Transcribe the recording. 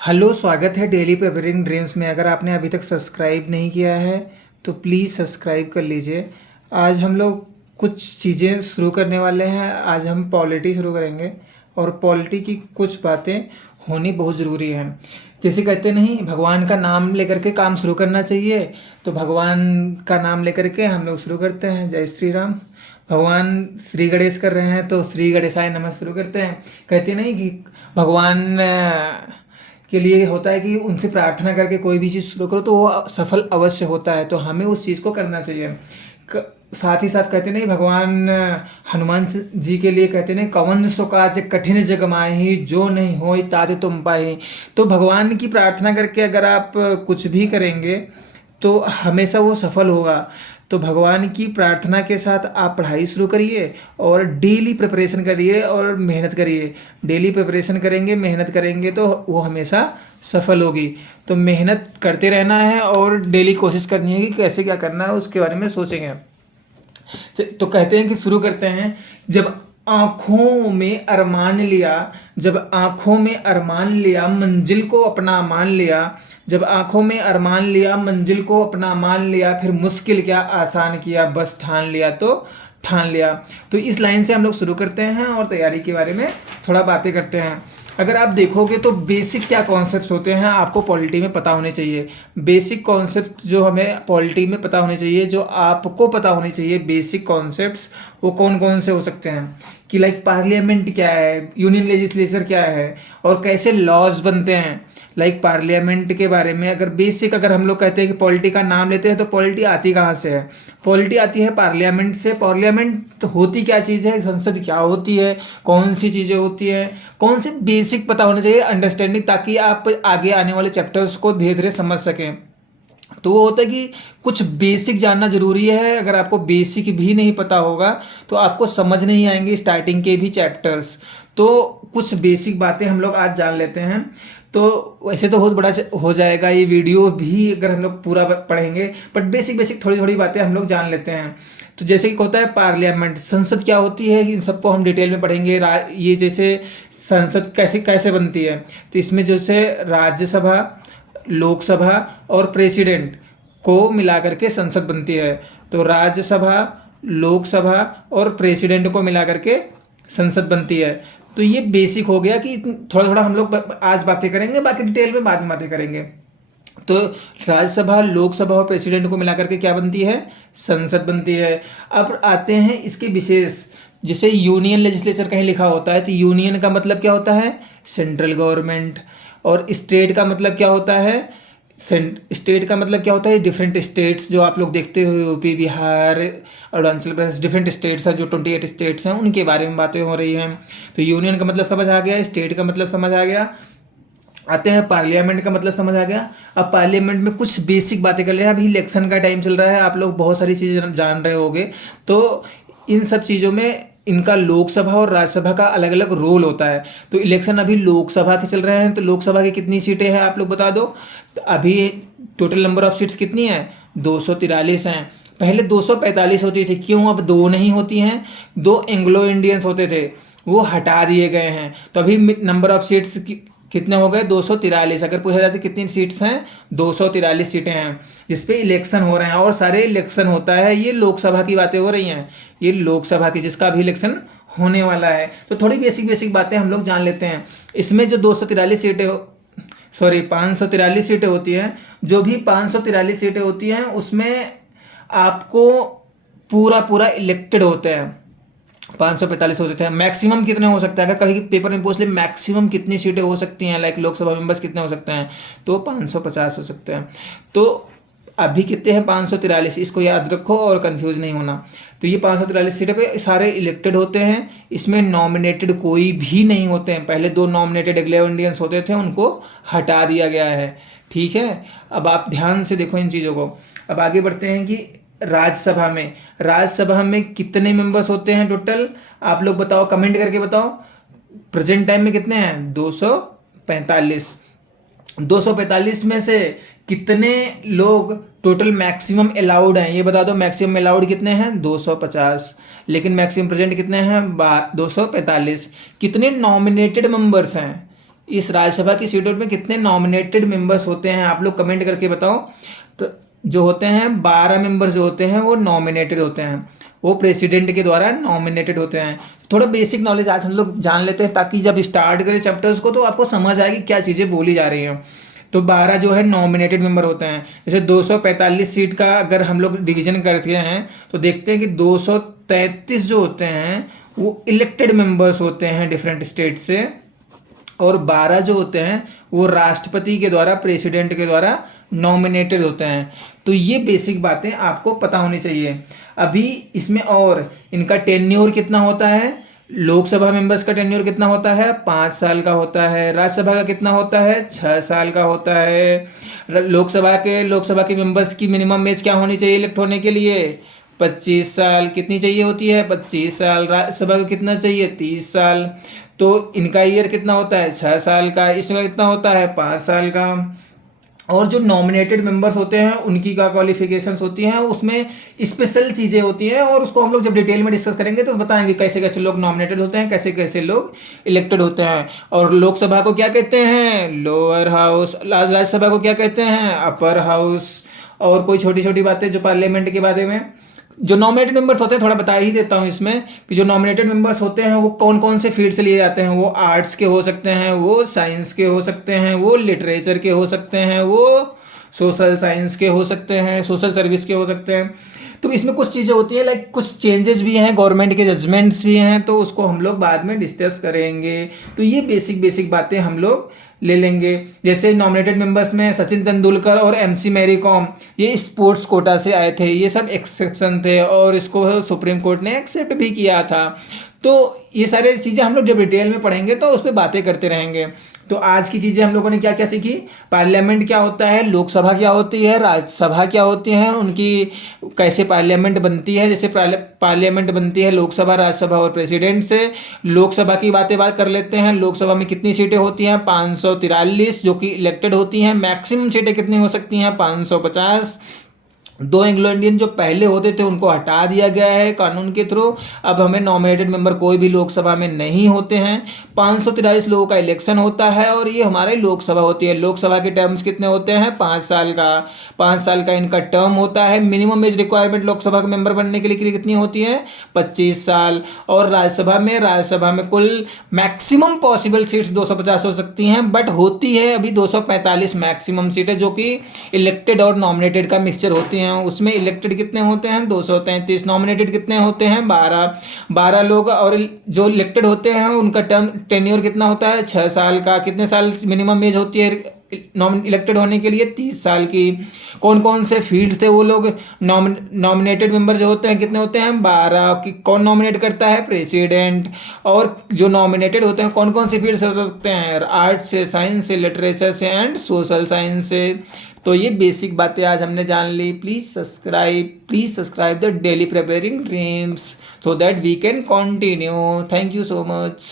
Hello, स्वागत है daily preparing dreams में। अगर आपने अभी तक सब्सक्राइब नहीं किया है तो प्लीज़ सब्सक्राइब कर लीजिए। आज हम लोग कुछ चीज़ें शुरू करने वाले हैं। आज हम पॉलिटी शुरू करेंगे और पॉलिटी की कुछ बातें होनी बहुत ज़रूरी हैं। जैसे कहते नहीं, भगवान का नाम लेकर के काम शुरू करना चाहिए, तो भगवान का नाम लेकर के हम लोग शुरू करते हैं। जय श्री राम। भगवान श्री गणेश कर रहे हैं तो श्री गणेशाय नमः शुरू करते हैं। कहते नहीं कि भगवान के लिए होता है कि उनसे प्रार्थना करके कोई भी चीज़ शुरू करो तो वो सफल अवश्य होता है, तो हमें उस चीज़ को करना चाहिए। साथ ही साथ कहते नहीं, भगवान हनुमान जी के लिए कहते नहीं, कवन सो काज कठिन जग माहि जो नहीं होय ताते तुम पाहि। तो भगवान की प्रार्थना करके अगर आप कुछ भी करेंगे तो हमेशा वो सफल होगा। तो भगवान की प्रार्थना के साथ आप पढ़ाई शुरू करिए और डेली प्रिपरेशन करिए और मेहनत करिए। डेली प्रिपरेशन करेंगे, मेहनत करेंगे तो वो हमेशा सफल होगी। तो मेहनत करते रहना है और डेली कोशिश करनी है कि कैसे क्या करना है, उसके बारे में सोचेंगे। तो कहते हैं कि शुरू करते हैं। जब आँखों में अरमान लिया, जब आँखों में अरमान लिया मंजिल को अपना मान लिया, जब आँखों में अरमान लिया मंजिल को अपना मान लिया, फिर मुश्किल क्या आसान किया बस ठान लिया तो ठान लिया। तो इस लाइन से हम लोग शुरू करते हैं और तैयारी के बारे में थोड़ा बातें करते हैं। अगर आप देखोगे तो बेसिक क्या कॉन्सेप्ट्स होते हैं आपको पॉलिटी में पता होने चाहिए। बेसिक कॉन्सेप्ट जो हमें पॉलिटी में पता होने चाहिए, जो आपको पता होने चाहिए बेसिक कॉन्सेप्ट्स, वो कौन कौन से हो सकते हैं कि लाइक पार्लियामेंट क्या है, यूनियन लेजिस्लेचर क्या है और कैसे लॉज बनते हैं। लाइक पार्लियामेंट के बारे में अगर बेसिक अगर हम लोग कहते हैं कि पॉलिटी का नाम लेते हैं तो पॉलिटी आती कहाँ से है? पॉलिटी आती है पार्लियामेंट से। पार्लियामेंट होती क्या चीज़ है, संसद क्या होती है, कौन सी चीज़ें होती हैं, कौन से बेसिक पता होना चाहिए अंडरस्टैंडिंग, ताकि आप आगे आने वाले चैप्टर्स को धीरे धीरे समझ सकें। तो वो होता है कि कुछ बेसिक जानना जरूरी है। अगर आपको बेसिक भी नहीं पता होगा तो आपको समझ नहीं आएंगे स्टार्टिंग के भी चैप्टर्स। तो कुछ बेसिक बातें हम लोग आज जान लेते हैं। तो वैसे तो बहुत बड़ा हो जाएगा ये वीडियो भी अगर हम लोग पूरा पढ़ेंगे, बट बेसिक बेसिक थोड़ी थोड़ी बातें हम लोग जान लेते हैं। तो जैसे कि होता है पार्लियामेंट, संसद क्या होती है, इन सबको हम डिटेल में पढ़ेंगे। ये जैसे संसद कैसे कैसे बनती है, तो इसमें जैसे राज्यसभा, लोकसभा और प्रेसिडेंट को मिला करके संसद बनती है। तो राज्यसभा, लोकसभा और प्रेसिडेंट को मिला करके संसद बनती है। तो ये बेसिक हो गया कि थोड़ा थोड़ा हम लोग आज बातें करेंगे, बाकी डिटेल में बाद में बातें करेंगे। तो राज्यसभा, लोकसभा और प्रेसिडेंट को मिलाकर के क्या बनती है? संसद बनती है। अब आते हैं इसके विशेष। जैसे यूनियन लेजिस्लेचर कहीं लिखा होता है तो यूनियन का मतलब क्या होता है? Central government. और स्टेट का मतलब क्या होता है? स्टेट का मतलब क्या होता है? डिफरेंट स्टेट्स जो आप लोग देखते हो, UP, Bihar, Arunachal Pradesh, different states हैं जो 28 स्टेट्स हैं, उनके बारे में बातें हो रही हैं। तो यूनियन का मतलब समझ आ गया, स्टेट का मतलब समझ आ गया। आते हैं पार्लियामेंट का मतलब समझ आ गया। अब पार्लियामेंट में कुछ बेसिक बातें कर रहे हैं। अभी इलेक्शन का टाइम चल रहा है, आप लोग बहुत सारी चीज़ें जान रहे होंगे। तो इन सब चीज़ों में इनका लोकसभा और राज्यसभा का अलग अलग रोल होता है। तो इलेक्शन अभी लोकसभा के चल रहे हैं, तो लोकसभा की कितनी सीटें हैं आप लोग बता दो। तो अभी टोटल नंबर ऑफ सीट्स कितनी है? 243 हैं। पहले 245 होती थी, क्यों अब 2 नहीं होती हैं? 2 एंग्लो इंडियंस होते थे, वो हटा दिए गए हैं। तो अभी नंबर ऑफ सीट्स कितने हो गए? 243। अगर पूछा जाए तो कितनी सीट्स हैं? 243 सीटें हैं जिसपे इलेक्शन हो रहे हैं, और सारे इलेक्शन होता है। ये लोकसभा की बातें हो रही हैं, ये लोकसभा की, जिसका अभी इलेक्शन होने वाला है। तो थोड़ी बेसिक बेसिक बातें हम लोग जान लेते हैं। इसमें जो 243 सीटें, सॉरी 543 सीटें होती हैं, जो भी 543 सीटें होती हैं उसमें आपको पूरा पूरा इलेक्टेड होते हैं। 545 हो सकते हैं। मैक्सिमम कितने हो सकते हैं? अगर कहीं पेपर में पूछ ले मैक्सिमम कितनी सीटें हो सकती हैं, लाइक लोकसभा मेंबर्स कितने हो सकते हैं, तो 550 हो सकते हैं। तो अभी कितने हैं? 543। इसको याद रखो और कंफ्यूज नहीं होना। तो ये 543 सीटें पे सारे इलेक्टेड होते हैं। इसमें नॉमिनेटेड कोई भी नहीं होते हैं। पहले 2 नॉमिनेटेड एग्लो इंडियंस होते थे, उनको हटा दिया गया है। ठीक है, अब आप ध्यान से देखो इन चीज़ों को। अब आगे बढ़ते हैं कि राज्यसभा में कितने मेंबर्स होते हैं टोटल? आप लोग बताओ, कमेंट करके बताओ। प्रेजेंट टाइम में कितने हैं? 245। 245 में से कितने लोग टोटल मैक्सिमम अलाउड हैं? ये बता दो। मैक्सिमम अलाउड कितने हैं? 250। लेकिन मैक्सिमम प्रेजेंट कितने हैं? 245। कितने नॉमिनेटेड मेंबर्स हैं? इस राज्यसभा की सीटों में कितने नॉमिनेटेड मेंबर्स होते हैं, आप लोग कमेंट करके बताओ। तो जो होते हैं 12 मेंबर जो होते हैं वो नॉमिनेटेड होते हैं, वो प्रेसिडेंट के द्वारा नॉमिनेटेड होते हैं। थोड़ा बेसिक नॉलेज आज हम लोग जान लेते हैं ताकि जब स्टार्ट करें चैप्टर्स को तो आपको समझ आएगी क्या चीज़ें बोली जा रही हैं। तो 12 जो है नॉमिनेटेड मेंबर होते हैं। जैसे 245 सीट का अगर हम लोग डिवीजन करते हैं तो देखते हैं कि 233 जो होते हैं वो इलेक्टेड मेंबर्स होते हैं डिफरेंट स्टेट से, और 12 जो होते हैं वो राष्ट्रपति के द्वारा, प्रेसिडेंट के द्वारा नॉमिनेटेड होते हैं। तो ये बेसिक बातें आपको पता होनी चाहिए। अभी इसमें और इनका टेन्योर कितना होता है, लोकसभा मेंबर्स का टेन्योर कितना होता है, 5 साल का होता है। राज्यसभा का कितना होता है, 6 साल का होता है। लोकसभा के मेंबर्स की मिनिमम एज क्या होनी चाहिए इलेक्ट होने के लिए, 25 साल। कितनी चाहिए होती है, 25 साल। राज्यसभा को कितना चाहिए, 30 साल। तो इनका ईयर कितना होता है, 6 साल का। इसका कितना होता है, 5 साल का। और जो नॉमिनेटेड मेंबर्स होते हैं उनकी क्या क्वालिफिकेशंस होती हैं, उसमें स्पेशल चीज़ें होती हैं, और उसको हम लोग जब डिटेल में डिस्कस करेंगे तो बताएंगे कैसे कैसे लोग नॉमिनेटेड होते हैं, कैसे कैसे लोग इलेक्टेड होते हैं। और लोकसभा को क्या कहते हैं, लोअर हाउस। राज्यसभा को क्या कहते हैं, अपर हाउस। और कोई छोटी छोटी बातें जो पार्लियामेंट के बारे में, जो नॉमिनेटेड मेंबर्स होते हैं थोड़ा बता ही देता हूँ इसमें कि जो नॉमिनेटेड मेंबर्स होते हैं वो कौन कौन से फील्ड से लिए जाते हैं। वो आर्ट्स के हो सकते हैं, वो साइंस के हो सकते हैं, वो लिटरेचर के हो सकते हैं, वो सोशल साइंस के हो सकते हैं, सोशल सर्विस के हो सकते हैं। तो इसमें कुछ चीज़ें होती हैं, लाइक कुछ चेंजेस भी हैं, गवर्नमेंट के जजमेंट्स भी हैं, तो उसको हम लोग बाद में डिस्कस करेंगे। तो ये बेसिक बेसिक बातें हम लोग ले लेंगे। जैसे नॉमिनेटेड मेंबर्स में सचिन तेंदुलकर और एमसी मैरी कॉम, ये स्पोर्ट्स कोटा से आए थे, ये सब एक्सेप्शन थे और इसको सुप्रीम कोर्ट ने एक्सेप्ट भी किया था। तो ये सारी चीज़ें हम लोग जब डिटेल में पढ़ेंगे तो उस पर बातें करते रहेंगे। तो आज की चीज़ें हम लोगों ने क्या क्या सीखी, पार्लियामेंट क्या होता है, लोकसभा क्या होती है, राज्यसभा क्या होती है, उनकी कैसे पार्लियामेंट बनती है। जैसे पार्लियामेंट बनती है लोकसभा, राज्यसभा और प्रेसिडेंट से। लोकसभा की बात कर लेते हैं। लोकसभा में कितनी सीटें होती हैं, 543 जो कि इलेक्टेड होती हैं। मैक्सिमम सीटें कितनी हो सकती हैं, 550। 2 एंग्लो इंडियन जो पहले होते थे उनको हटा दिया गया है कानून के थ्रू। अब हमें नॉमिनेटेड मेंबर कोई भी लोकसभा में नहीं होते हैं। 543 लोगों का इलेक्शन होता है और ये हमारी लोकसभा होती है। लोकसभा के टर्म्स कितने होते हैं, 5 साल का। 5 साल का इनका टर्म होता है। मिनिमम एज रिक्वायरमेंट लोकसभा के मेंबर बनने के लिए कितनी होती है, 25 साल। और राज्यसभा में कुल मैक्सिमम पॉसिबल सीट्स 250 हो सकती हैं, बट होती है अभी 245 मैक्सिमम सीटें, जो कि इलेक्टेड और नॉमिनेटेड का मिक्सचर होती हैं। उसमें इलेक्टेड कितने होते हैं, 233। नॉमिनेटेड कितने होते हैं, 12 लोग। और जो इलेक्टेड होते हैं उनका टर्म टेन्योर कितना होता है, 6 साल का। कितने साल मिनिमम एज होती है इलेक्टेड होने के लिए, 30 साल की। कौन कौन से फील्ड से वो लोग नॉमिनेटेड मेंबर जो होते हैं कितने होते हैं, 12 की। कौन नॉमिनेट करता है, प्रेसिडेंट। और जो नॉमिनेटेड होते हैं कौन कौन से फील्ड से हो सकते हैं, आर्ट्स से, साइंस से, लिटरेचर से एंड सोशल साइंस से। तो ये बेसिक बातें आज हमने जान ली। Please subscribe the daily preparing dreams so that we can continue. Thank you so much.